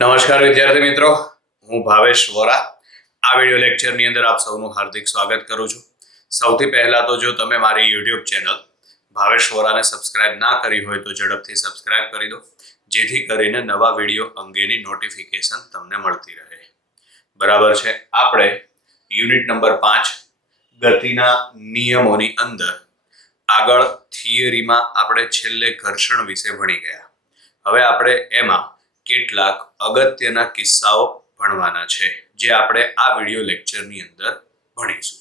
નમસ્કાર વિદ્યાર્થી મિત્રો, હું ભાવેશ વોરા આ વિડિયો લેક્ચરની અંદર આપ સૌનું હાર્દિક સ્વાગત કરું છું. સૌથી પહેલા તો જો તમે મારી YouTube ચેનલ ભાવેશ વોરાને સબસ્ક્રાઇબ ના કરી હોય તો ઝડપથી સબસ્ક્રાઇબ કરી દો, જેથી કરીને નવા વિડિયો અંગેની નોટિફિકેશન તમને મળતી રહે. બરાબર છે. આપણે યુનિટ નંબર 5 ગતિના નિયમોની અંદર આગળ થિયરીમાં આપણે છેલ્લે ઘર્ષણ વિશે ભણી ગયા. હવે આપણે એમાં કેટલાક અગત્યના કિસ્સાઓ ભણવાના છે, જે આપણે આ વિડિયો લેક્ચરની અંદર ભણીશું.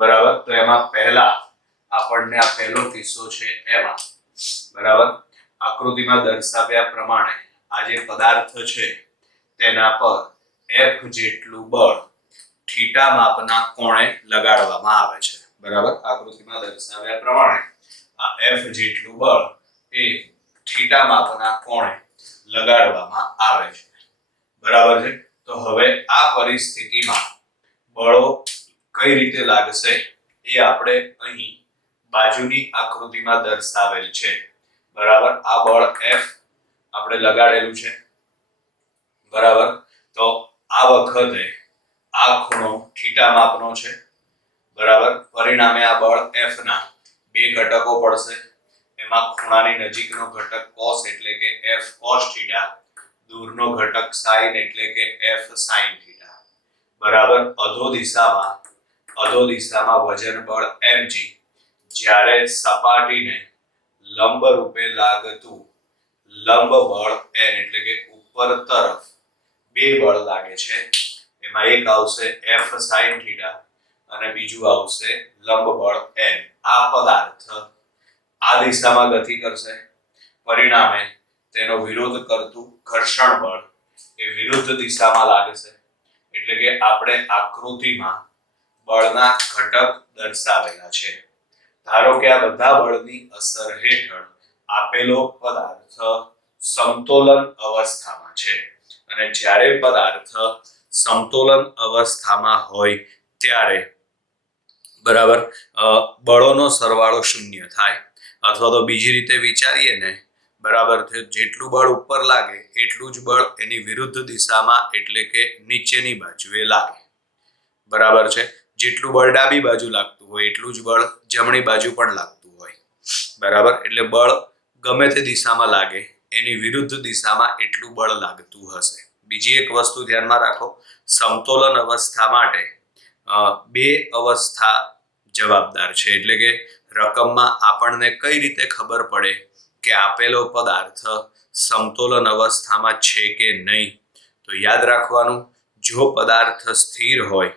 બરાબર. તો એમાં પહેલા આપણને આ પહેલો કિસ્સો છે એમાં બરાબર આકૃતિમાં દર્શાવ્યા પ્રમાણે આ જે પદાર્થ છે તેના પર F જેટલું બળ થીટા માપના કોણે લગાડવામાં આવે છે. બરાબર. આકૃતિમાં દર્શાવ્યા પ્રમાણે આ F જેટલું બળ એ થીટા માપના કોણે લગાડવામાં આવે છે. બરાબર છે. તો હવે આ પરિસ્થિતિમાં બળો કઈ રીતે લાગશે એ આપણે અહીં બાજુની આકૃતિમાં દર્શાવેલ છે. બરાબર. આ બળ F આપણે લગાડેલું છે. બરાબર. તો આ વખતે આ ખૂણો થીટા માપનો છે. બરાબર. પરિણામે આ બળ F ના બે ઘટકો પડશે. એમાં ખૂણાની નજીકનો ઘટક cos એટલે કે F cos થીટા, દૂરનો ઘટક sin એટલે કે F sin થીટા. બરાબર. અધો દિશામાં વજન બળ mg, જ્યારે સપાટીને લંબ રૂપે લાગતું લંબ બળ n એટલે કે ઉપર તરફ બે બળ લાગે છે. એમાં એક આવશે F sin થીટા અને બીજું આવશે લંબ બળ n. આ પદાર્થ આ દિશામાં ગતિ કરશે. પરિણામે તેનો વિરોધ કરતું ઘર્ષણ બળ એ વિરુદ્ધ દિશામાં લાગશે. એટલે કે આપણે આકૃતિમાં બળના ઘટક દર્શાવેલા છે. ધારો કે આ બધા બળની અસર હેઠળ આપેલો પદાર્થ સમતોલન અવસ્થામાં છે, અને જ્યારે પદાર્થ સમતોલન અવસ્થામાં હોય ત્યારે બરાબર બળોનો સરવાળો શૂન્ય થાય. અથવા તો બીજી રીતે વિચારીએ ને, બરાબર, જેટલું બળ ઉપર લાગે એટલું જ બળ એની વિરુદ્ધ દિશામાં એટલે કે નીચેની બાજુએ લાગે. બરાબર છે. જેટલું બળ ડાબી બાજુ લાગતું હોય એટલું જ બળ જમણી બાજુ પણ લાગતું હોય. બરાબર. એટલે બળ ગમે તે દિશામાં લાગે એની વિરુદ્ધ દિશામાં એટલું બળ લાગતું હશે. બીજી એક વસ્તુ ધ્યાનમાં રાખો, સમતોલન અવસ્થા માટે બે અવસ્થા જવાબદાર છે. એટલે કે રકમમાં આપણને કઈ રીતે ખબર પડે કે આપેલો પદાર્થ સમતોલન અવસ્થામાં છે કે નહીં? તો યાદ રાખવાનું, જો પદાર્થ સ્થિર હોય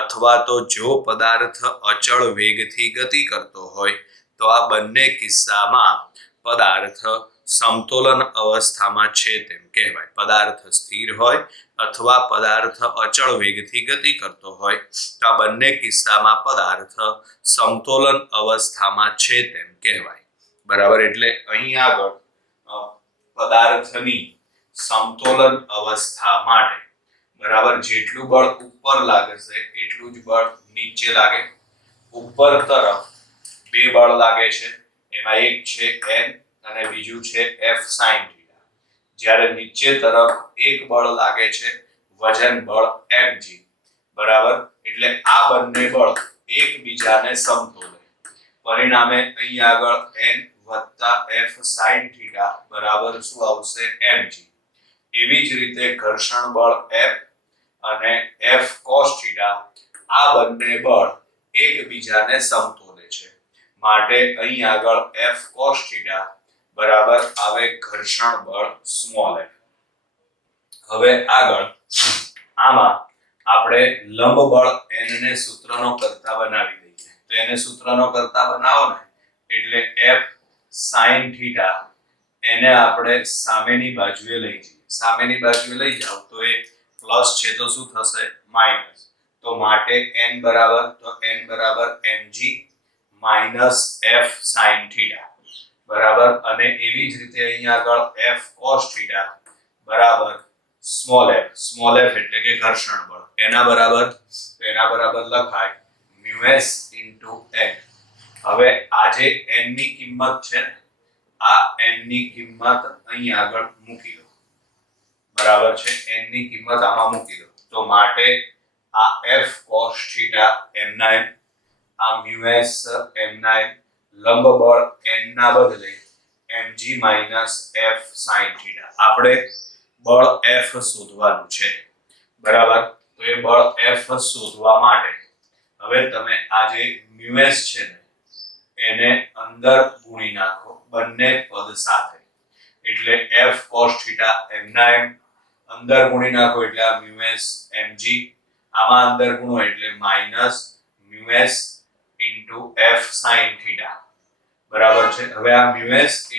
અથવા તો જો પદાર્થ અચળ વેગથી ગતિ કરતો હોય તો આ બંને કિસ્સામાં પદાર્થ સમતોલન અવસ્થામાં છે તેમ કહેવાય. પદાર્થ સ્થિર હોય અથવા પદાર્થ અચળ વેગથી ગતિ કરતો હોય તો આ બંને કિસ્સામાં પદાર્થ સમતોલન અવસ્થામાં છે તેમ કહેવાય. બરાબર. એટલે અહીં આગળ પદાર્થની સમતોલન અવસ્થા માટે બરાબર જેટલું બળ ઉપર લાગશે એટલું જ બળ નીચે લાગે. ઉપર તરફ બે બળ લાગે છે. એમાં એક છે n અને બીજું છે F sin થીટા. જ્યારે નીચે તરફ એક બળ લાગે છે, વજન બળ mg. બરાબર. એટલે આ બંને બળ એકબીજાને સમતોલે. પરિણામે અહીં આગળ n + F sin થીટા બરાબર શું આવશે? mg. એવી જ રીતે ઘર્ષણ બળ F અને F cos થીટા, આ બંને બળ એકબીજાને સમતોલે છે. માટે અહીં આગળ F cos થીટા બરાબર આવે ઘર્ષણ બળ સ્મોલ f. હવે આગળ આમાં આપણે લંબ બળ n ને સૂત્રનો કર્તા બનાવી દઈએ. તો એને સૂત્રનો કર્તા બનાવો ને એટલે F sin થીટા એને આપણે સામેની બાજુએ લઈ જઈએ. સામેની બાજુએ લઈ જાવ તો એ પ્લસ છે તો શું થશે? માઈનસ. તો માટે n બરાબર mg - F sin થીટા. બરાબર. અને એવી જ રીતે અહીં આગળ F cos થીટા બરાબર સ્મોલ f એટલે કે ઘર્ષણ બળ. એના બરાબર લખાય μs * n. હવે આ જે n ની કિંમત છે ને, આ n ની કિંમત અહીં આગળ મૂકી દો. બરાબર. બરાબર છે, n ની કિંમત આમાં મૂકી દો તો માટે આ f cos થીટા m ના m, આ mu s m ના m, લંબ બળ n ના બદલે mg f sin થીટા. આપણે બળ f શોધવાનું છે, બરાબર. તો એ બળ f શોધવા માટે હવે તમે આ જે mu s છે ને એને અંદર ગુણી નાખો બંને પદ સાથે, એટલે f cos થીટા m ના m અંદર ગુણી નાખો એટલે આ mu s mg, આમાં અંદર ગુણો એટલે minus mu s f sin theta, બરાબર છે. હવે આ mu s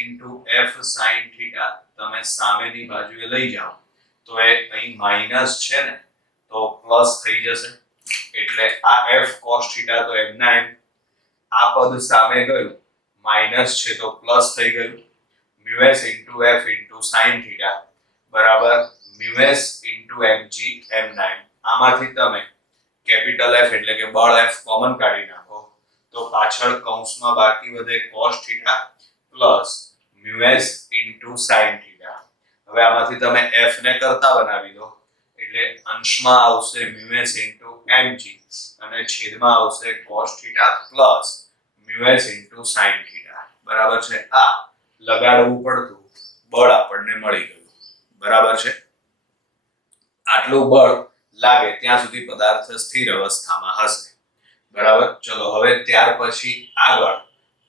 f sin theta તમે સામેની બાજુએ લઈ જાઓ તો એ અહીં માઈનસ છે ને તો પ્લસ થઈ જશે, એટલે આ f cos થીટા તો m ના m, આ પદ સામે ગયું માઈનસ છે તો પ્લસ થઈ ગયું, mu s f sin theta બરાબર mu s mg m ના m. આમાંથી તમે કેપિટલ F એટલે કે બળ F કોમન કાઢી નાખો તો પાછળ કૌંસમાં બાકી વધે cos theta plus mu s sin theta. હવે આમાંથી તમે f ને કરતા બનાવી દો એટલે અંશમાં આવશે mu s mg અને છેદમાં આવશે cos theta plus mu s sin theta, બરાબર છે. આ લગાડવું પડતું બળ આપણને મળી ગયું, બરાબર છે. આટલું બળ લાગે ત્યાં સુધી પદાર્થ સ્થિર અવસ્થામાં હશે, બરાબર. ચલો હવે ત્યાર પછી આગળ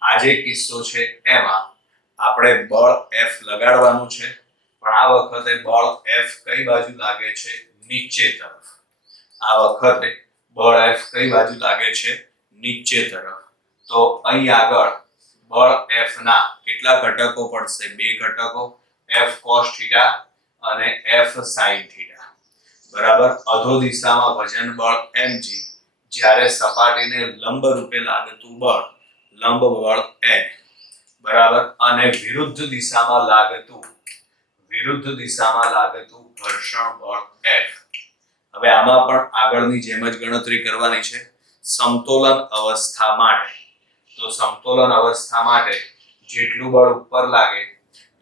આ જે કિસ્સો છે એમાં આપણે બળ F લગાડવાનું છે, પણ આ વખતે બળ F કઈ બાજુ લાગે છે? નીચે તરફ. આ વખતે બળ F કઈ બાજુ લાગે છે? નીચે તરફ. તો અહીં આગળ બળ F ના કેટલા ઘટકો પડશે? બે ઘટકો, F cos થીટા અને F sin થીટા, બરાબર. અધો દિશામાં વજન બળ mg, જ્યારે સપાટીને લંબ રૂપે લાગતું બળ લંબ બળ n, બરાબર. અને વિરુદ્ધ દિશામાં લાગતું ઘર્ષણ બળ F. હવે આમાં પણ આગળની જેમ જ ગણતરી કરવાની છે. સમતોલન અવસ્થા માટે તો સમતોલન અવસ્થા માટે જેટલું બળ ઉપર લાગે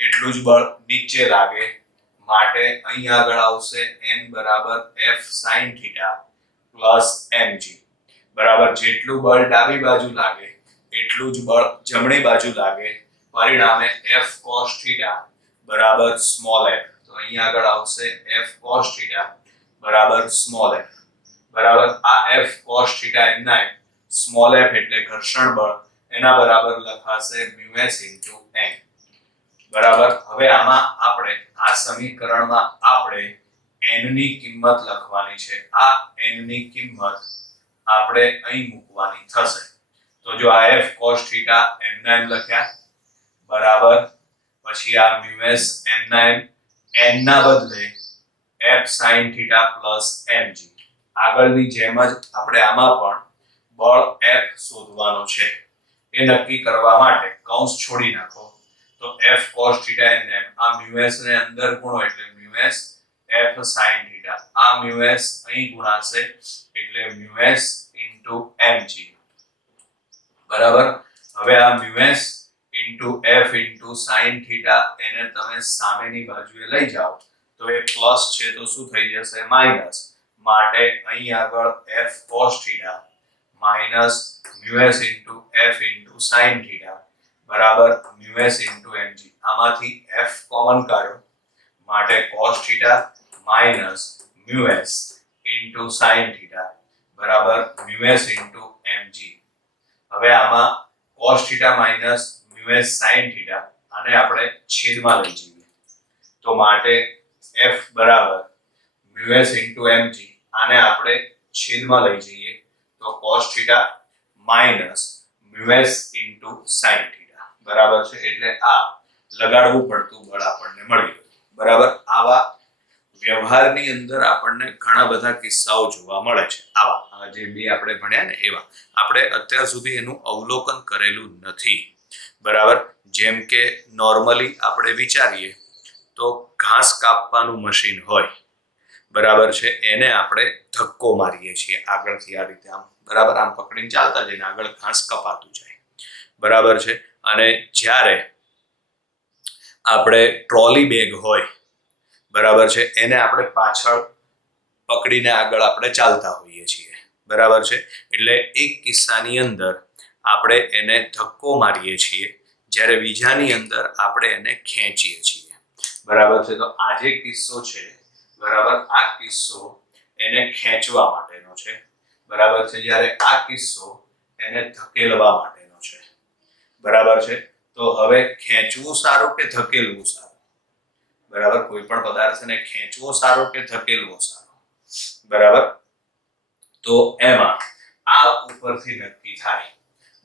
એટલું જ બળ નીચે લાગે, માટે અહીં આગળ આવશે n બરાબર f sin theta plus mg, બરાબર. જેટલું બળ ડાબી બાજુ લાગે એટલું જ બળ જમણી બાજુ લાગે, પરિણામે f cos થીટા બરાબર સ્મોલ f. તો અહીં આગળ આવશે f cos થીટા બરાબર સ્મોલ f, બરાબર. આ f cos થીટા m ના m, સ્મોલ f એટલે ઘર્ષણ બળ, એના બરાબર લખાશે mu s n, બરાબર. હવે આમાં આપણે આ સમીકરણમાં આપણે n ની કિંમત લખવાની છે. આ n ની કિંમત આપણે અહીં મૂકવાની થશે. તો જો આ f cos થીટા m ના m લખ્યા, બરાબર. પછી આ mu s n ના m, n ના બદલે f sin theta plus mg. આગળની જેમ જ આપણે આમાં પણ બળ F શોધવાનો છે. એ નક્કી કરવા માટે કૌંસ છોડી નાખો તો f cos theta n m, આ mu s ને અંદર ગુણો એટલે mu s f sin theta, આ mu s અહીં ગુણાશે એટલે mu s mg, બરાબર. હવે આ mu s f sin theta એને તમે સામેની બાજુએ લઈ જાઓ તો એ પ્લસ છે તો શું થઈ જશે? માઈનસ, માટે અહીં આગળ f cos theta minus mu s f sin theta બરાબર mu s mg. આમાંથી f કોમન કાઢો માટે cos theta minus mu s sin theta બરાબર mu s mg. હવે આમાં cos theta minus mu s sin theta આને આપણે છેદમાં લઈ જઈએ તો માટે f બરાબર mu s mg, આને આપણે છેદમાં લઈ જઈએ તો cos theta minus mu s sin theta, બરાબર છે. એટલે આ લગાડવું પડતું બળ આપણને મળી ગયું, બરાબર. આવા વ્યવહારની અંદર આપણને ઘણા બધા કિસ્સાઓ જોવા મળે છે. આવા જે બે આપણે ભણ્યા ને એવા આપણે અત્યાર સુધી એનું અવલોકન કરેલું નથી, બરાબર. જેમ કે નોર્મલી આપણે વિચારીએ તો ઘાસ કાપવાનું મશીન હોય, બરાબર છે. એને આપણે ધક્કો મારીએ છીએ આગળથી આ રીતે આમ, બરાબર. આમ પકડીને ચાલતા જઈને આગળ ઘાસ કપાતું જાય, બરાબર છે. અને જ્યારે આપણે ટ્રોલી બેગ હોય, બરાબર છે, એને આપણે પાછળ પકડીને આગળ આપણે ચાલતા હોઈએ છીએ, બરાબર છે. એટલે એક કિસ્સાની અંદર આપણે એને ધક્કો મારીએ છીએ, જ્યારે બીજાની અંદર આપણે એને ખેંચીએ છીએ, બરાબર છે. તો આ જે કિસ્સો છે, બરાબર, આ કિસ્સો એને ખેંચવા માટેનો છે, બરાબર છે, જ્યારે આ કિસ્સો એને ધકેલવા માટેનો છે, બરાબર છે. તો હવે ખેંચવું સારું કે ધકેલવું સારું? બરાબર, કોઈ પણ પદાર્થને ખેંચવો સારો કે ધકેલવો સારો? બરાબર, તો એમાં આ ઉપરથી નક્કી થાય,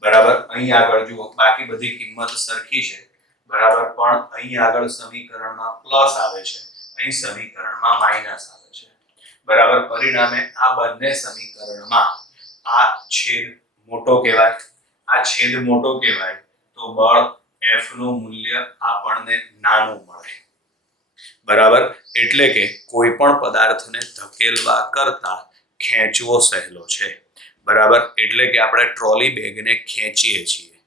બરાબર. અહીં આગળ જુઓ, બાકી બધી કિંમત સરખી છે, બરાબર, પણ અહીં આગળ સમીકરણમાં પ્લસ આવે છે, અહીં સમીકરણમાં માઇનસ આવે છે, બરાબર. પરિણામે આ બંને સમીકરણમાં આ છેદ મોટો કહેવાય, આ છેદ મોટો કહેવાય, તો બળ F નું મૂલ્ય આપણને નાનું મળે, બરાબર. એટલે કે કોઈ પણ પદાર્થને ધકેલવા કરતા ખેંચવો સહેલો છે, બરાબર. એટલે કે આપણે ટ્રોલી બેગને ખેંચીએ છીએ,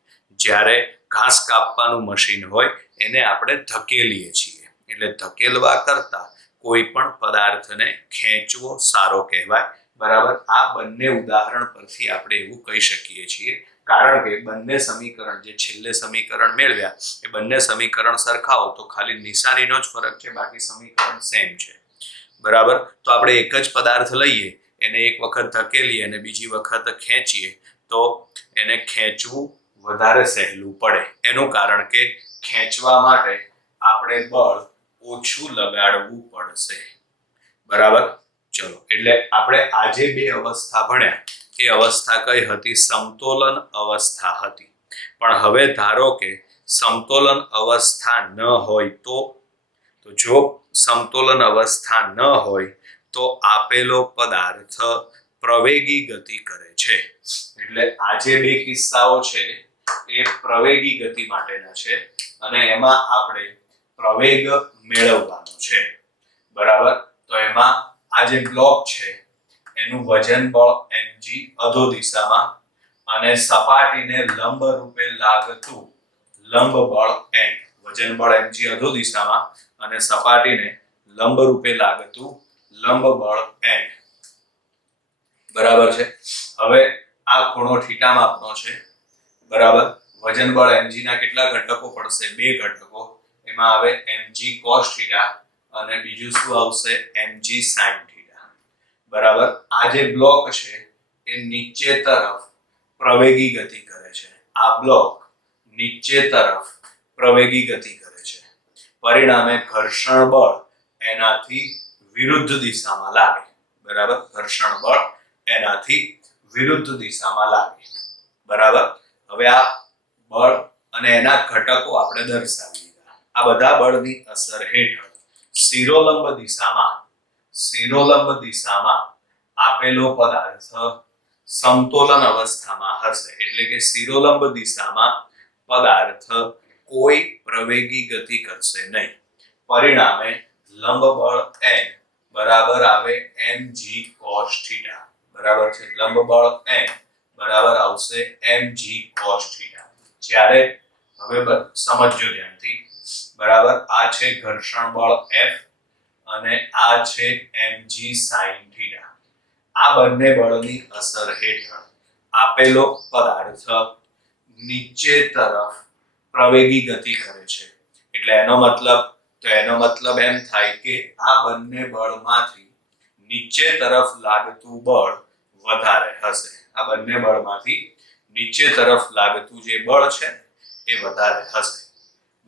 જ્યારે ઘાસ કાપવાનું મશીન હોય એને આપણે ધકેલીએ છીએ. એટલે ધકેલવા કરતા કોઈ પણ પદાર્થને ખેંચવો સારો કહેવાય, બરાબર. આ બંને ઉદાહરણ પરથી આપણે એવું કહી શકીએ છીએ, કારણ કે બંને સમીકરણ જે છેલ્લે સમીકરણ મેળવ્યા એ બંને સમીકરણ સરખાવો તો ખાલી નિશાનીનો જ ફરક છે, બાકી સમીકરણ સેમ છે, બરાબર. તો આપણે એક જ પદાર્થ લઈએ, એને એક વખત ધકેલીએ અને બીજી વખત ખેંચીએ, તો એને ખેંચવું વધારે સહેલું પડે. એનું કારણ કે ખેંચવા માટે આપણે બળ ઓછું લગાડવું પડશે, બરાબર. ચલો, એટલે આપણે આજે બે અવસ્થા ભણ્યા, એ અવસ્થા કઈ હતી? સમતોલન અવસ્થા હતી. પણ હવે ધારો કે સમતોલન અવસ્થા ન હોય તો જો સમતોલન અવસ્થા ન હોય તો આપેલો પદાર્થ પ્રવેગી ગતિ કરે છે. એટલે આ જે બે કિસ્સાઓ છે એ પ્રવેગી ગતિ માટેના છે, અને એમાં આપણે પ્રવેગ મેળવવાનો છે, બરાબર. તો એમાં આ જે બ્લોક છે એનું વજન બળ mg અધો દિશામાં અને સપાટીને લંબ રૂપે લાગતું લંબ બળ n, વજન બળ mg અધો દિશામાં અને સપાટીને લંબ રૂપે લાગતું લંબ બળ n, બરાબર છે. હવે આ ખૂણો થીટા માપનો છે, બરાબર. વજન બળ mg ના કેટલા ઘટકો પડશે? બે ઘટકો. એમાં આવે mg cos થીટા અને બીજું શું આવશે? mg sin થીટા, બરાબર. આ જે બ્લોક છે એ નીચે તરફ પ્રવેગી ગતિ કરે છે, આ બ્લોક નીચે તરફ પ્રવેગી ગતિ કરે છે, પરિણામે ઘર્ષણ બળ એનાથી વિરુદ્ધ દિશામાં લાગે, બરાબર. ઘર્ષણ બળ એનાથી વિરુદ્ધ દિશામાં લાગે, બરાબર. હવે આ બળ અને એના ઘટકો આપણે દર્શાવી દીધા. આ બધા બળની અસર હેઠળ શિરોલંબ દિશામાં આપેલો પદાર્થ સમતોલન અવસ્થામાં હશે. એટલે કે શિરોલંબ દિશામાં પદાર્થ કોઈ પ્રવેગી ગતિ કરશે નહીં, પરિણામે લંબ બળ n બરાબર આવે mg cos થીટા, બરાબર છે. લંબ બળ n બરાબર આવશે mg cos થીટા. જ્યારે હવે સમજજો ધ્યાનથી, બરાબર. આ છે ઘર્ષણ બળ F અને આ છે mg sin થીટા. આ બંને બળની અસર હેઠળ આપેલો પદાર્થ નીચે તરફ પ્રવેગી ગતિ કરે છે. એટલે એનો મતલબ એમ થાય કે આ બંને બળમાંથી નીચે તરફ લાગતું બળ વધારે હશે. આ બંને બળમાંથી નીચે તરફ લાગતું જે બળ છે એ વધારે હશે,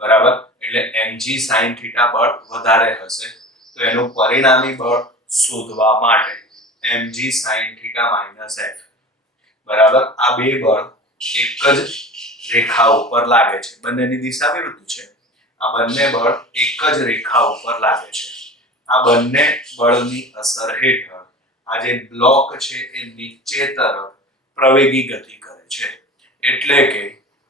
બરાબર. એટલે mg sin થીટા બળ વધારે હશે. તો એનું પરિણામી બળ શોધવા માટે mg sin theta minus f, બરાબર. આ બે બળ એક જ રેખા ઉપર લાગે છે, બંનેની દિશા વિરુદ્ધ છે. આ બંને બળ એક જ રેખા ઉપર લાગે છે. આ બંને બળની અસર હેઠળ આ જે બ્લોક છે એ નીચે તરફ પ્રવેગી ગતિ કરે છે. એટલે કે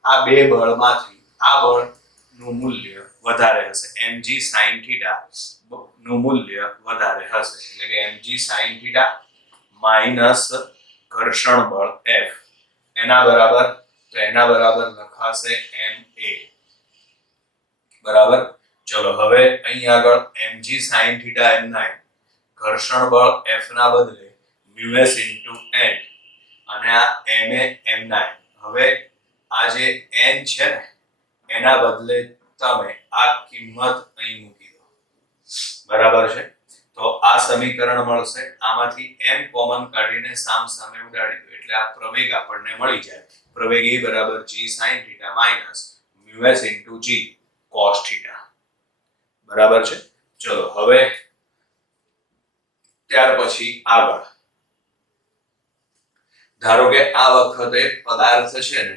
આ બે બળમાંથી આ બળનું મૂલ્ય વધારે હશે, mg sin થીટા નું મૂલ્ય વધારે હશે. એટલે કે mg sin થીટા માઇનસ ઘર્ષણ બળ F એના બરાબર લખાશે ma, બરાબર. ચલો હવે અહીં આગળ mg sin θ n9 ઘર્ષણ બળ F ના બદલે μs * n અને આ ma m9 હવે આ જે n છે ને એના બદલે તમે આ કિંમત અહીં મૂકી દો બરાબર છે તો આ સમીકરણ મળશે આમાંથી m કોમન કાઢીને સામસામે ઉડાડી દો એટલે આ પ્રવેગ આપણને મળી જાય પ્રવેગ E બરાબર g sin θ minus μs * g cos θ બરાબર છે ચલો હવે ત્યાર પછી આગળ ધારો કે આ વખતે પદાર્થ છે ને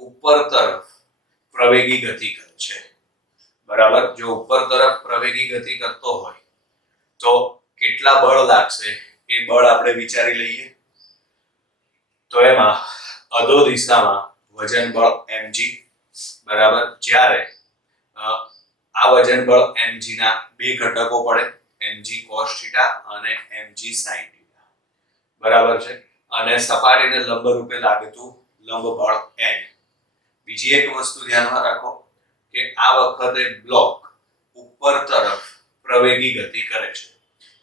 ઉપર તરફ પ્રવેગી ગતિ કરે છે બરાબર જો ઉપર તરફ પ્રવેગી ગતિ કરતો હોય તો કેટલા બળ લાગશે એ બળ આપણે વિચારી લઈએ તો એમાં અધો દિશામાં વજન બળ mg બરાબર જ્યારે આ વજન બળ mg ના બે ઘટકો પડે mg cos θ અને mg sin θ બરાબર છે અને સપાટીને લંબ રૂપે લાગતું લંબ બળ n બીજી એક વસ્તુ ધ્યાનમાં રાખો કે આ વખતે બ્લોક ઉપર તરફ પ્રવેગી ગતિ કરે છે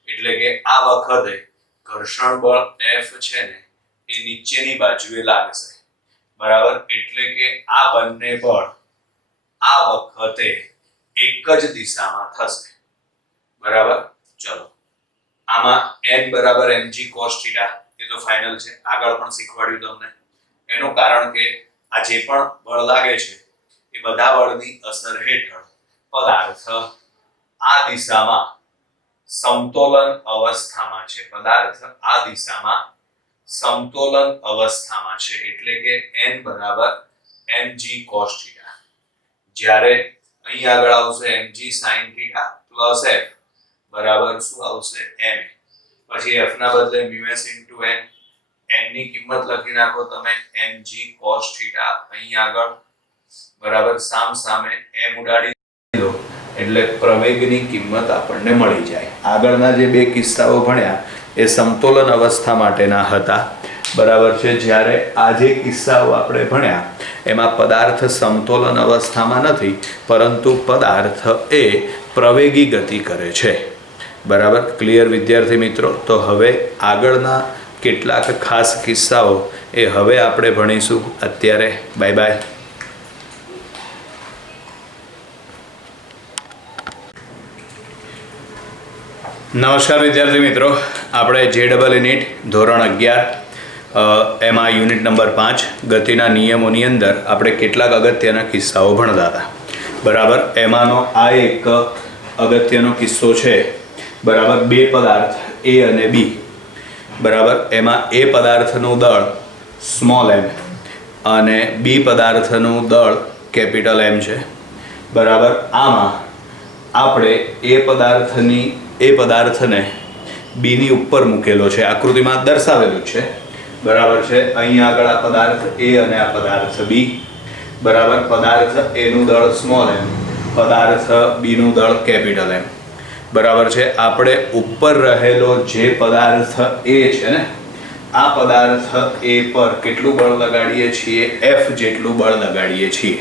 એટલે કે આ વખતે ઘર્ષણ બળ F છે ને એ નીચેની બાજુએ લાગશે બરાબર એટલે કે આ બંને બળ આ વખતે એક જ દિશામાં થશે બરાબર ચલો આમાં n બરાબર mg cos θ એ તો ફાઇનલ છે આગળ પણ શીખવાડ્યું તમને એનું કારણ કે આ જે પણ બળ લાગે છે એ બધા બળની અસર હેઠળ પદાર્થ આ દિશામાં સમતોલન અવસ્થામાં છે પદાર્થ આ દિશામાં સમતોલન અવસ્થામાં છે એટલે કે n બરાબર mg cos θ જ્યારે અહીં આગળ આવશે mg sin θ plus f બરાબર શું આવશે m પછી f ના બદલે μs * n n ની કિંમત લખી નાખો તમે mg cos θ અહીં આગળ બરાબર સામે m ઉડાડી દો એટલે પ્રવેગની કિંમત આપણને મળી જાય આગળના જે બે કિસ્સાઓ ભણ્યા એ સમતોલન અવસ્થા માટેના હતા બરાબર છે જ્યારે આ જે કિસ્સાઓ આપણે ભણ્યા એમાં પદાર્થ સમતોલન અવસ્થામાં નથી પરંતુ પદાર્થ એ પ્રવેગી ગતિ કરે છે બરાબર ક્લિયર વિદ્યાર્થી મિત્રો તો હવે આગળના કેટલાક ખાસ કિસ્સાઓ એ હવે આપણે ભણીશું અત્યારે બાય બાય નમસ્કાર વિદ્યાર્થી મિત્રો આપણે JEE NEET ધોરણ 11 એમાં યુનિટ નંબર 5 ગતિના નિયમોની અંદર આપણે કેટલાક અગત્યના કિસ્સાઓ ભણતા હતા બરાબર એમાંનો આ એક અગત્યનો કિસ્સો છે બરાબર બે પદાર્થ A અને B બરાબર એમાં A પદાર્થનું દળ સ્મોલ m અને B પદાર્થનું દળ કેપિટલ M છે બરાબર આમાં આપણે એ પદાર્થને B ની ઉપર મૂકેલો છે આકૃતિમાં દર્શાવેલું છે બરાબર છે અહીં આગળ આ પદાર્થ A અને આ પદાર્થ B બરાબર પદાર્થ A નું દળ સ્મોલ m પદાર્થ B નું દળ કેપિટલ M બરાબર છે આપણે ઉપર રહેલો જે પદાર્થ A છે ને આ પદાર્થ A પર કેટલું બળ લગાડીએ છીએ F જેટલું બળ લગાડીએ છીએ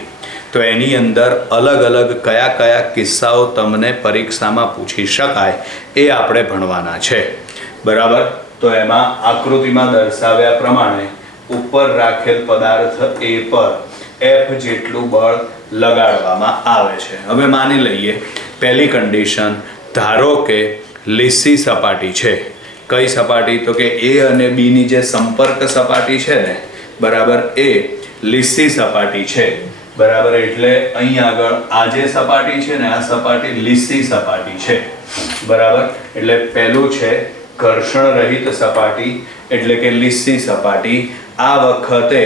તો એની અંદર અલગ અલગ કયા કયા કિસ્સાઓ તમને પરીક્ષામાં પૂછી શકાય એ આપણે ભણવાના છે બરાબર તો એમાં આકૃતિમાં દર્શાવ્યા પ્રમાણે ઉપર રાખેલ પદાર્થ A પર F જેટલું બળ લગાડવામાં આવે છે હવે માની લઈએ પહેલી કન્ડિશન ધારો કે લીસી સપાટી છે કઈ સપાટી તો કે A અને B ની જે સંપર્ક સપાટી છે ને બરાબર એ લીસી સપાટી છે બરાબર એટલે અહીં આગળ આ જે સપાટી છે ને આ સપાટી લીસી સપાટી છે બરાબર એટલે પહેલું છે ઘર્ષણ રહિત સપાટી એટલે કે લીસી સપાટી આ વખતે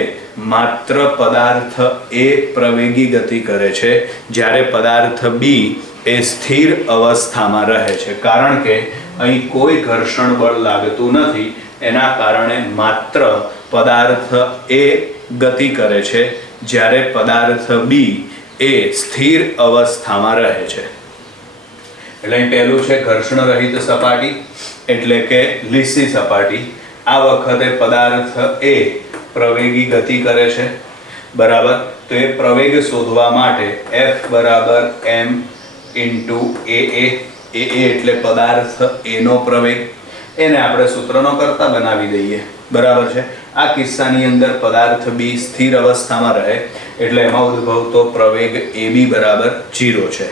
માત્ર પદાર્થ A પ્રવેગી ગતિ કરે છે જ્યારે પદાર્થ B એ સ્થિર અવસ્થામાં રહે છે કારણ કે અહીં કોઈ ઘર્ષણ બળ લાગતું નથી એના કારણે માત્ર પદાર્થ A ગતિ કરે છે જ્યારે પદાર્થ B એ સ્થિર અવસ્થામાં રહે છે એટલે અહીં પહેલું છે ઘર્ષણ રહિત સપાટી એટલે કે લીસી સપાટી આ વખતે પદાર્થ A પ્રવેગી ગતિ કરે છે બરાબર તો એ પ્રવેગ શોધવા માટે F બરાબર m ઇન્ટુ એ એટલે પદાર્થ એનો પ્રવેગ, એને આપણે સૂત્રનો કરતા બનાવી દઈએ, બરાબર છે. આ કિસ્સાની અંદર પદાર્થ બી સ્થિર અવસ્થામાં રહે એટલે એમાં ઉદ્ભવતો પ્રવેગ એ બી બરાબર 0 છે.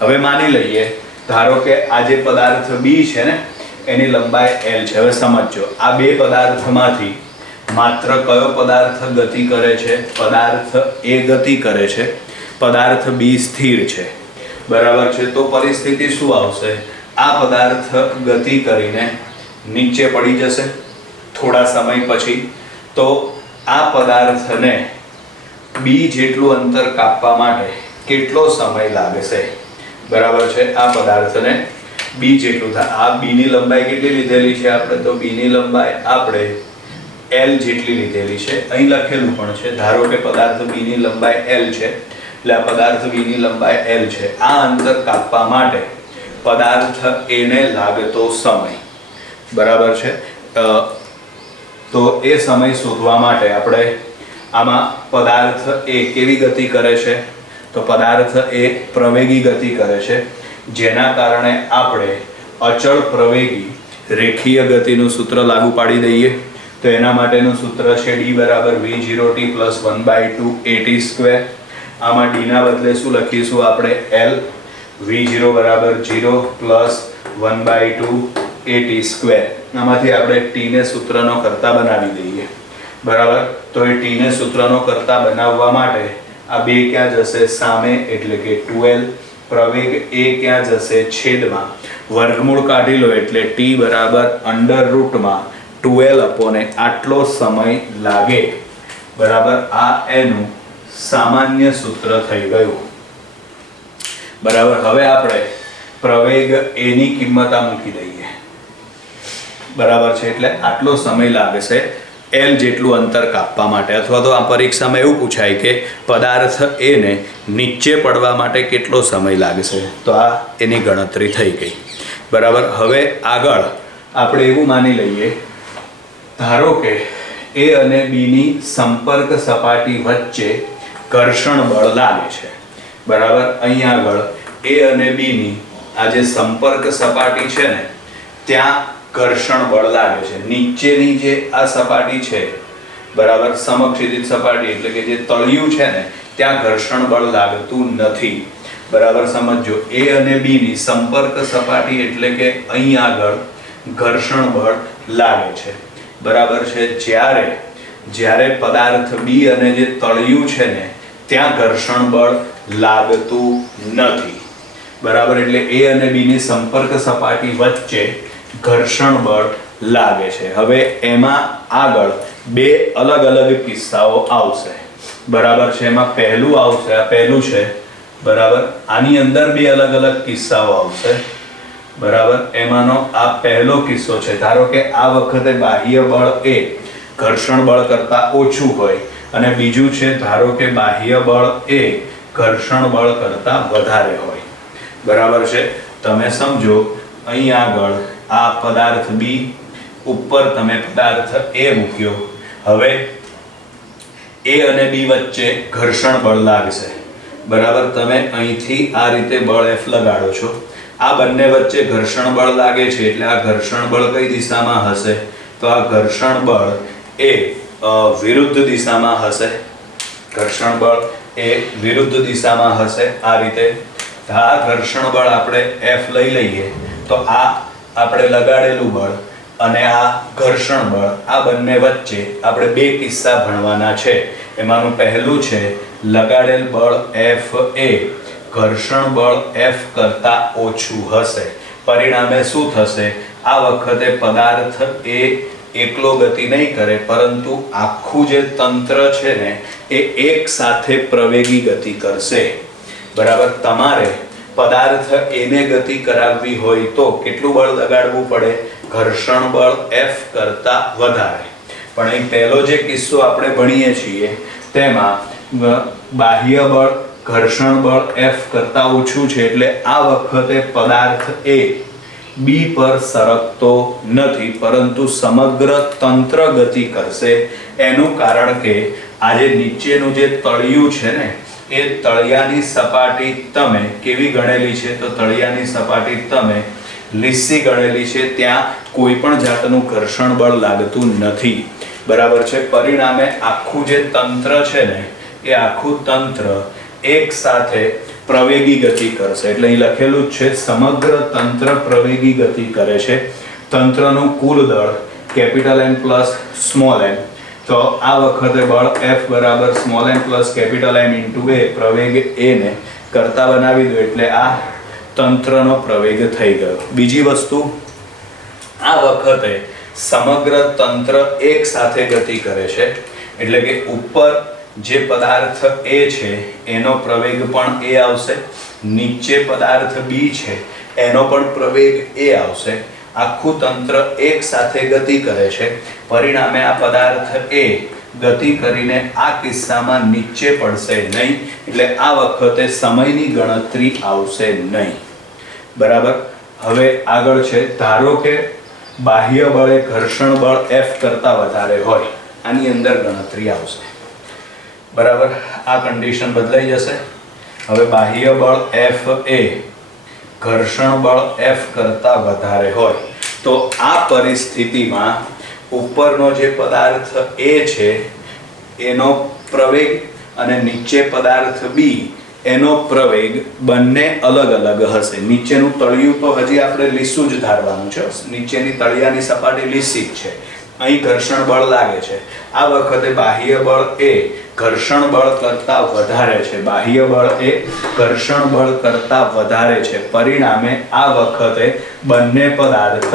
હવે માની લઈએ, ધારો કે આ જે પદાર્થ બી છે ને એની લંબાઈ L છે. હવે સમજો, આ બે પદાર્થમાંથી માત્ર કયો પદાર્થ ગતિ કરે છે? પદાર્થ એ ગતિ કરે છે, પદાર્થ બી સ્થિર છે, બરાબર છે. તો પરિસ્થિતિ શું આવશે? આ પદાર્થ ગતિ કરીને નીચે પડી જશે થોડા સમય પછી. તો આ પદાર્થને બી જેટલું અંતર કાપવા માટે કેટલો સમય લાગશે? બરાબર છે. આ પદાર્થને બી જેટલું થાય. આ બી ની લંબાઈ કેટલી લીધેલી છે આપણે? તો બી ની લંબાઈ આપણે L જેટલી લીધેલી છે. અહીં લખેલું પણ છે, ધારો કે પદાર્થ બી ની લંબાઈ L છે એટલે આ પદાર્થ બી ની લંબાઈ L છે. આ અંતર કાપવા માટે પદાર્થ એને લાગતો સમય, બરાબર છે. તો એ સમય શોધવા માટે આપણે આમાં પદાર્થ એ કેવી ગતિ કરે છે? તો પદાર્થ એ પ્રવેગી ગતિ કરે છે, જેના કારણે આપણે અચળ પ્રવેગી રેખીય ગતિનું સૂત્ર લાગુ પાડી દઈએ. તો એના માટેનું સૂત્ર છે d બરાબર v0t પ્લસ 1/2 at². આમાં d ના બદલે શું લખીશું આપણે? L. v0 બરાબર 0 પ્લસ 1/2 at². આમાંથી આપણે t ને સૂત્રનો કરતા બનાવી દઈએ, બરાબર. તો એ t ને સૂત્રનો કરતા બનાવવા માટે આ બે ક્યાં જશે? સામે, એટલે કે 2L. પ્રવેગ એ ક્યાં જશે? છેદમાં. વર્ગમૂળ કાઢી લો એટલે t બરાબર √ 2L અપોને આટલો સમય લાગે, બરાબર. આ એનું સામાન્ય સૂત્ર થઈ ગયું, બરાબર. હવે આપણે પ્રવેગ એ ની કિંમત આ મૂકી દઈએ, બરાબર છે. એટલે આટલો સમય લાગશે L જેટલું અંતર કાપવા માટે. અથવા તો આ પરીક્ષામાં એવું પૂછાય કે પદાર્થ એને નીચે પડવા માટે કેટલો સમય લાગશે? તો આ એની ગણતરી થઈ ગઈ, બરાબર. હવે આગળ આપણે એવું માની લઈએ, ધારો કે A અને B ની સંપર્ક સપાટી વચ્ચે ઘર્ષણ બળ લાગે છે, બરાબર. અહીં આગળ A અને B ની આ જે સંપર્ક સપાટી છે ને ત્યાં ઘર્ષણ બળ લાગે છે. નીચેની જે આ સપાટી છે, બરાબર, સમક્ષિતિજ સપાટી એટલે કે જે તળિયું છે ને ત્યાં ઘર્ષણ બળ લાગતું નથી, બરાબર. સમજો, A અને B ની સંપર્ક સપાટી એટલે કે અહીં આગળ ઘર્ષણ બળ લાગે છે, બરાબર છે. જ્યારે પદાર્થ બી અને જે તળિયું છે ને ત્યાં ઘર્ષણ બળ લાગતું નથી, બરાબર. એટલે A અને B ની સંપર્ક સપાટી વચ્ચે ઘર્ષણ બળ લાગે છે. હવે એમાં આગળ બે અલગ અલગ કિસ્સાઓ આવશે, બરાબર છે. એમાં પહેલું આવશે, આ પહેલું છે, બરાબર. આની અંદર બે અલગ અલગ કિસ્સાઓ આવશે, બરાબર. એમાંનો આ પહેલો કિસ્સો છે. ધારો કે આ વખતે બાહ્ય બળ એ ઘર્ષણ બળ કરતા ઓછું હોય અને બીજું છે, ધારો કે બાહ્ય બળ એ ઘર્ષણ બળ કરતા વધારે હોય, બરાબર છે. તમે સમજો, અહીં આગળ આ પદાર્થ બી ઉપર તમે પદાર્થ એ મૂક્યો. હવે A અને B વચ્ચે ઘર્ષણ બળ લાગશે, બરાબર. તમે અહીંથી આ રીતે બળ F લગાડો છો. આ બંને વચ્ચે ઘર્ષણ બળ લાગે છે એટલે આ ઘર્ષણ બળ કઈ દિશામાં હશે? તો આ ઘર્ષણ બળ એ વિરુદ્ધ દિશામાં હશે. ઘર્ષણ બળ એ વિરુદ્ધ દિશામાં હશે, આ રીતે. આ ઘર્ષણ બળ આપણે F લઈ લઈએ તો આ આપણે લગાડેલું બળ અને આ ઘર્ષણ બળ, આ બંને વચ્ચે આપણે બે કિસ્સા ભણવાના છે. એમાંનું પહેલું છે, લગાડેલ બળ F એ ઘર્ષણ બળ F કરતા ઓછું હશે. પરિણામે શું થશે? આ વખતે પદાર્થ એ એકલો ગતિ નહીં કરે, પરંતુ આખું જે તંત્ર છે ને એ એક સાથે પ્રવેગી ગતિ કરશે, બરાબર. તમારે પદાર્થ એને ગતિ કરાવવી હોય તો કેટલું બળ લગાડવું પડે? ઘર્ષણ બળ F કરતા વધારે. પણ અહીં પહેલો જે કિસ્સો આપણે ભણીએ છીએ તેમાં બાહ્ય બળ ઘર્ષણ બળ F કરતા ઓછું છે એટલે આ વખતે પદાર્થ એ બી પર સરકતો નથી, પરંતુ સમગ્ર તંત્ર ગતિ કરશે. એનું કારણ કે આ જે નીચેનું જે તળિયું છે ને એ તળિયાની સપાટી તમે કેવી ગણેલી છે? તો તળિયાની સપાટી તમે લીસી ગણેલી છે, ત્યાં કોઈ પણ જાતનું ઘર્ષણ બળ લાગતું નથી, બરાબર છે. પરિણામે આખું જે તંત્ર છે ને એ આખું તંત્ર એક સાથે પ્રવેગી ગતિ કરશે. એટલે અહીં લખેલું જ છે સમગ્ર તંત્ર પ્રવેગી ગતિ કરે છે. તંત્રનું કુલ દળ capital M plus small m, તો આ વખતે બળ F બરાબર small m plus capital M into A, પ્રવેગ A ને કરતા બનાવી દો એટલે આ તંત્રનો પ્રવેગ થઈ ગયો. બીજી વસ્તુ, આ વખતે સમગ્ર તંત્ર એક સાથે ગતિ કરે છે, એટલે કે ઉપર જે પદાર્થ A છે એનો પ્રવેગ પણ A આવશે, નીચે પદાર્થ B છે એનો પણ પ્રવેગ A આવશે. આખું તંત્ર એક સાથે ગતિ કરે છે, પરિણામે આ પદાર્થ A ગતિ કરીને આ કિસ્સામાં નીચે પડશે નહીં, એટલે આ વખતે સમયની ગણતરી આવશે નહીં, બરાબર. હવે આગળ છે, ધારો કે બાહ્ય બળ એ ઘર્ષણ બળ F કરતા વધારે હોય, આની અંદર ગણતરી આવશે, બરાબર. આ કન્ડિશન બદલાઈ જશે. હવે બાહ્ય બળ F એ ઘર્ષણ બળ F કરતા વધારે હોય તો આ પરિસ્થિતિમાં ઉપરનો જે પદાર્થ A છે એનો પ્રવેગ અને નીચે પદાર્થ B એનો પ્રવેગ બંને અલગ અલગ હશે. નીચેનું તળિયું તો હજી આપણે લીસું જ ધારવાનું છે, નીચેની તળિયાની સપાટી લીસી જ છે, અહીં ઘર્ષણ બળ લાગે છે. આ વખતે બાહ્ય બળ એ ઘર્ષણ બળ કરતા વધારે છે, બાહ્ય બળ એ ઘર્ષણ બળ કરતા વધારે છે, પરિણામે આ વખતે બંને પદાર્થ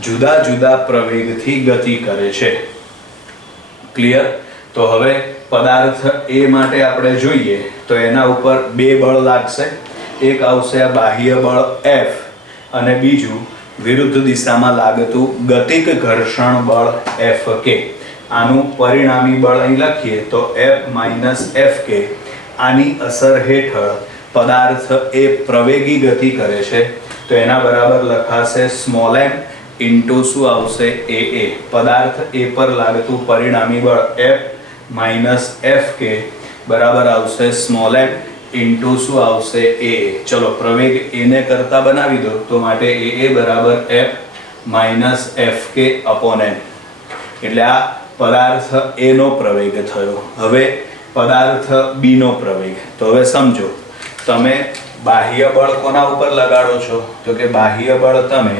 જુદા જુદા પ્રવેગથી ગતિ કરે છે. ક્લિયર? તો હવે પદાર્થ A માટે આપણે જોઈએ તો એના ઉપર બે બળ લાગશે, એક આવશે આ બાહ્ય બળ F અને બીજું વિરુદ્ધ દિશામાં લાગતું ગતિક ઘર્ષણ બળ Fk. આનું પરિણામી બળ અહીં લખીએ તો F માઇનસ Fk. આની અસર હેઠળ પદાર્થ એ પ્રવેગી ગતિ કરે છે, તો એના બરાબર લખાશે સ્મોલ m ઇન્ટુ શું આવશે AA. પદાર્થ A પર લાગતું પરિણામી બળ F માઇનસ Fk બરાબર આવશે સ્મોલ m ઇન્ટુ શું આવશે AA. ચલો પ્રવેગ A ને કરતા બનાવી દો, તો માટે AA બરાબર F minus Fk upon m. એટલે આ પદાર્થ A નો પ્રવેગ થયો. હવે પદાર્થ B નો પ્રવેગ. તો હવે સમજો, તમે બાહ્ય બળ કોના ઉપર લગાડો છો? તો કે બાહ્ય બળ તમે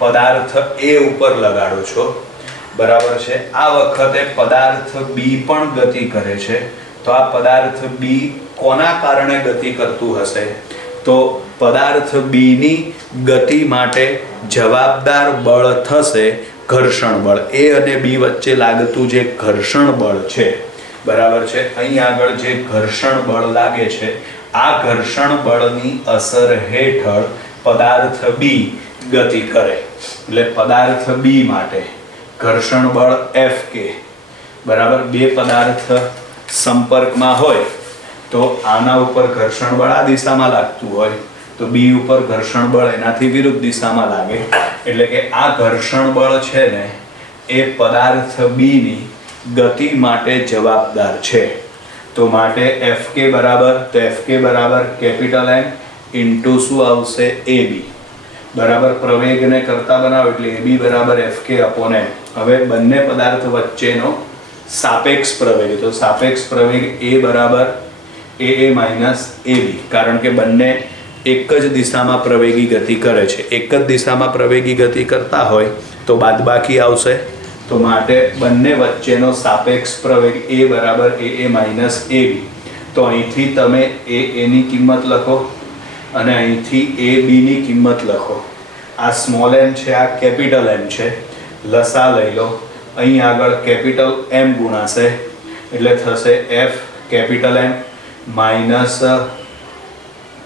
પદાર્થ A ઉપર લગાડો છો, બરાબર છે. આ વખતે પદાર્થ B પણ ગતિ કરે છે, તો આ પદાર્થ B કોના કારણે ગતિ કરતું હશે? તો પદાર્થ B ની ગતિ માટે જવાબદાર બળ થશે ઘર્ષણ બળ. A અને B વચ્ચે લાગતું જે ઘર્ષણ બળ છે, બરાબર છે, અહીં આગળ જે ઘર્ષણ બળ લાગે છે, આ ઘર્ષણ બળની અસર હેઠળ પદાર્થ B ગતિ કરે. એટલે પદાર્થ B માટે ઘર્ષણ બળ Fk બરાબર, બે પદાર્થ સંપર્કમાં હોય તો આના ઉપર ઘર્ષણ બળ આ દિશામાં લાગતું હોય તો B ઉપર ઘર્ષણ બળ એનાથી વિરુદ્ધ દિશામાં લાગે, એટલે કે આ ઘર્ષણ બળ છે ને એ પદાર્થ B ની ગતિ માટે જવાબદાર છે. તો માટે Fk બરાબર, તો Fk બરાબર કેપિટલ M ઇન્ટુ શું આવશે AB બરાબર, પ્રવેગને કરતા બનાવો એટલે AB બરાબર Fk અપોન M. હવે બંને પદાર્થ વચ્ચેનો સાપેક્ષ પ્રવેગ, તો સાપેક્ષ પ્રવેગ A બરાબર AA માઇનસ AB, કારણ કે બંને એક જ દિશામાં પ્રવેગી ગતિ કરે છે. એક જ દિશામાં પ્રવેગી ગતિ કરતા હોય તો બાદબાકી આવશે, તો માટે બંને વચ્ચેનો સાપેક્ષ પ્રવેગ A બરાબર AA માઇનસ AB. તો અહીંથી તમે AA ની કિંમત લખો અને અહીંથી AB ની કિંમત લખો. આ સ્મોલ m છે, આ કેપિટલ M છે, લસા લઈ લો. અહીં આગળ કેપિટલ M ગુણાશે એટલે થશે F capital M minus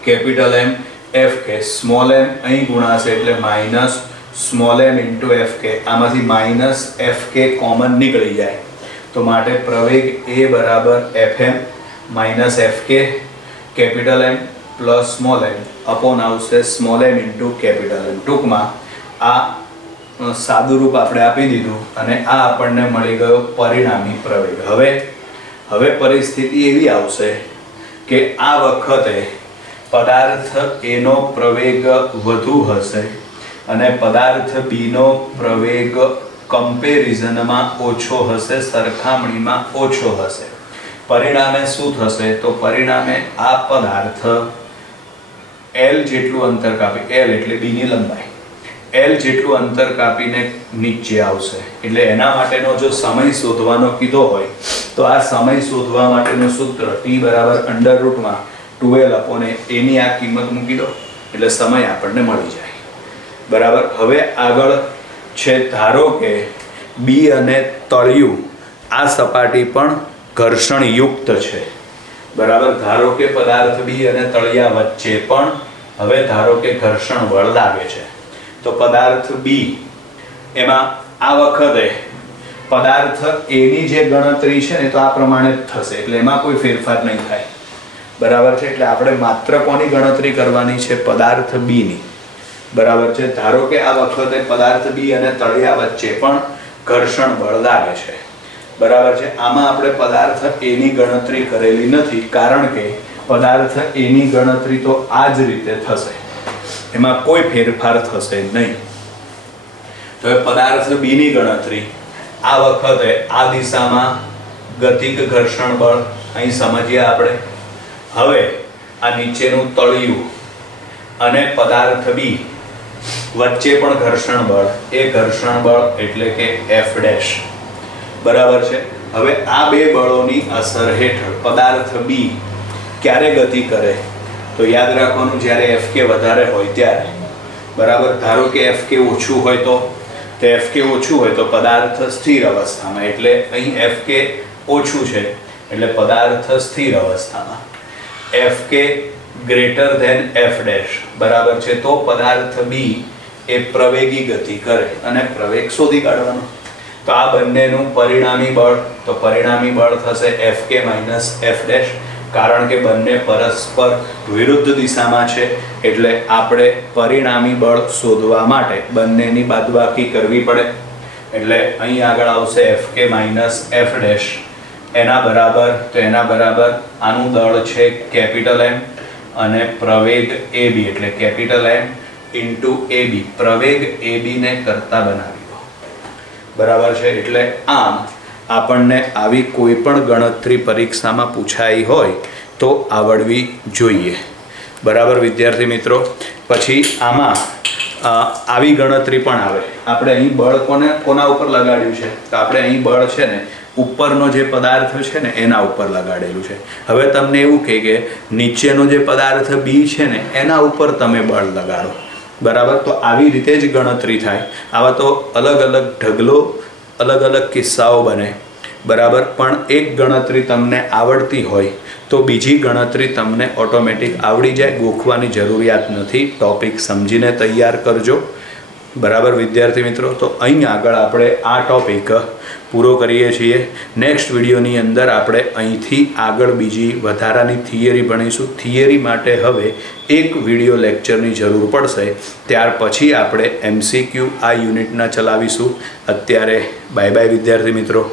capital M Fk. Small m અહીં ગુણાશે એટલે minus small m into Fk. આમાંથી માઇનસ Fk કોમન નીકળી જાય, તો માટે પ્રવેગ A બરાબર Fm minus Fk capital M plus small m upon આવશે small m into capital M. ટૂંકમાં આ સાદું રૂપ આપણે આપી દીધું અને આ આપણને મળી ગયો પરિણામી પ્રવેગ. હવે પરિસ્થિતિ એવી આવશે કે આ વખતે પદાર્થ એનો પ્રવેગ વધુ હશે અને પદાર્થ બીનો પ્રવેગ કમ્પેરિઝનમાં ઓછો હશે, સરખામણીમાં ઓછો હશે. પરિણામે શું થશે? તો પરિણામે આ પદાર્થ L જેટલું અંતર કાપી, L એટલે B ની લંબાઈ, L જેટલું અંતર કાપીને નીચે આવશે. એટલે એના માટેનો જો સમય શોધવાનો કીધો હોય તો આ સમય શોધવા માટેનું સૂત્ર T બરાબર √2L/A એની આ કિંમત મૂકી દો એટલે સમય આપણને મળી જાય. બરાબર. હવે આગળ છે, ધારો કે B અને તળિયું આ સપાટી પણ ઘર્ષણયુક્ત છે. બરાબર. ધારો કે પદાર્થ B અને તળિયા વચ્ચે પણ હવે ધારો કે ઘર્ષણ બળ લાગે છે. તો પદાર્થ B એમાં આ વખતે પદાર્થ A ની જે ગણતરી છે ને તો આ પ્રમાણે જ થશે, એટલે એમાં કોઈ ફેરફાર નહીં થાય. બરાબર છે. એટલે આપણે માત્ર કોની ગણતરી કરવાની છે? પદાર્થ B ની. બરાબર છે. ધારો કે આ વખતે પદાર્થ B અને તળિયા વચ્ચે પણ ઘર્ષણ બળ લાગે છે. બરાબર છે. આમાં આપણે પદાર્થ A ની ગણતરી કરેલી નથી, કારણ કે પદાર્થ A ની ગણતરી તો આ જ રીતે થશે, એમાં કોઈ ફેરફાર થશે નહીં. તો પદાર્થ B ની ગણતરી આ વખતે આ દિશામાં ગતિક ઘર્ષણ બળ અહીં સમજીએ આપણે. હવે આ નીચેનું તળિયું અને પદાર્થ B વચ્ચે પણ ઘર્ષણ બળ, એ ઘર્ષણ બળ એટલે કે F'. બરાબર છે. હવે આ બે બળોની અસર હેઠળ પદાર્થ B ક્યારે ગતિ કરે? તો યાદ રાખવાનું, જ્યારે Fk વધારે હોય ત્યારે. બરાબર. ધારો કે Fk ઓછું હોય તો Fk ઓછું હોય તો પદાર્થ સ્થિર અવસ્થામાં, એટલે અહીં Fk ઓછું છે એટલે પદાર્થ સ્થિર અવસ્થામાં. Fk greater than F'. બરાબર છે. તો પદાર્થ B એ પ્રવેગી ગતિ કરે અને પ્રવેગ શોધી કાઢવાનો. તો આ બંનેનું પરિણામી બળ, તો પરિણામી બળ થશે Fk - F', કારણ કે બંને પરસ્પર વિરુદ્ધ દિશામાં છે. એટલે આપણે પરિણામી બળ શોધવા માટે બંનેની બાદબાકી કરવી પડે. એટલે અહીં આગળ આવશે Fk - F'. એના બરાબર, તો એના બરાબર આનું દળ છે કેપિટલ M અને પ્રવેગ AB, એટલે કેપિટલ M × AB. પ્રવેગ AB ને કરતા બનાવી દો. બરાબર છે. એટલે આમ આપણને આવી કોઈ પણ ગણતરી પરીક્ષામાં પૂછાઈ હોય તો આવડવી જોઈએ. બરાબર વિદ્યાર્થી મિત્રો. પછી આમાં આવી ગણતરી પણ આવે. આપણે અહીં બળ કોના ઉપર લગાડ્યું છે? તો આપણે અહીં બળ છે ને ઉપરનો જે પદાર્થ છે ને એના ઉપર લગાડેલું છે. હવે તમને એવું કહે કે નીચેનો જે પદાર્થ B છે ને એના ઉપર તમે બળ લગાડો. બરાબર. તો આવી રીતે જ ગણતરી થાય. આવા તો અલગ અલગ ઢગલો, અલગ અલગ કિસ્સાઓ બને. બરાબર. પણ એક ગણતરી તમને આવડતી હોય તો બીજી ગણતરી તમને ઓટોમેટિક આવડી જાય, ગોખવાની જરૂરિયાત નથી. ટોપિક સમજીને તૈયાર કરજો. બરાબર વિદ્યાર્થી મિત્રો. તો અહીં આગળ આપણે આ ટોપિક પૂરો કરીએ છીએ. નેક્સ્ટ વિડીયોની અંદર આપણે અહીંથી આગળ બીજી વધારાની થિયરી ભણીશું. થિયરી માટે હવે એક વિડીયો લેક્ચરની જરૂર પડશે, ત્યાર પછી આપણે MCQ આ યુનિટના ચલાવીશું. અત્યારે બાય બાય વિદ્યાર્થી મિત્રો.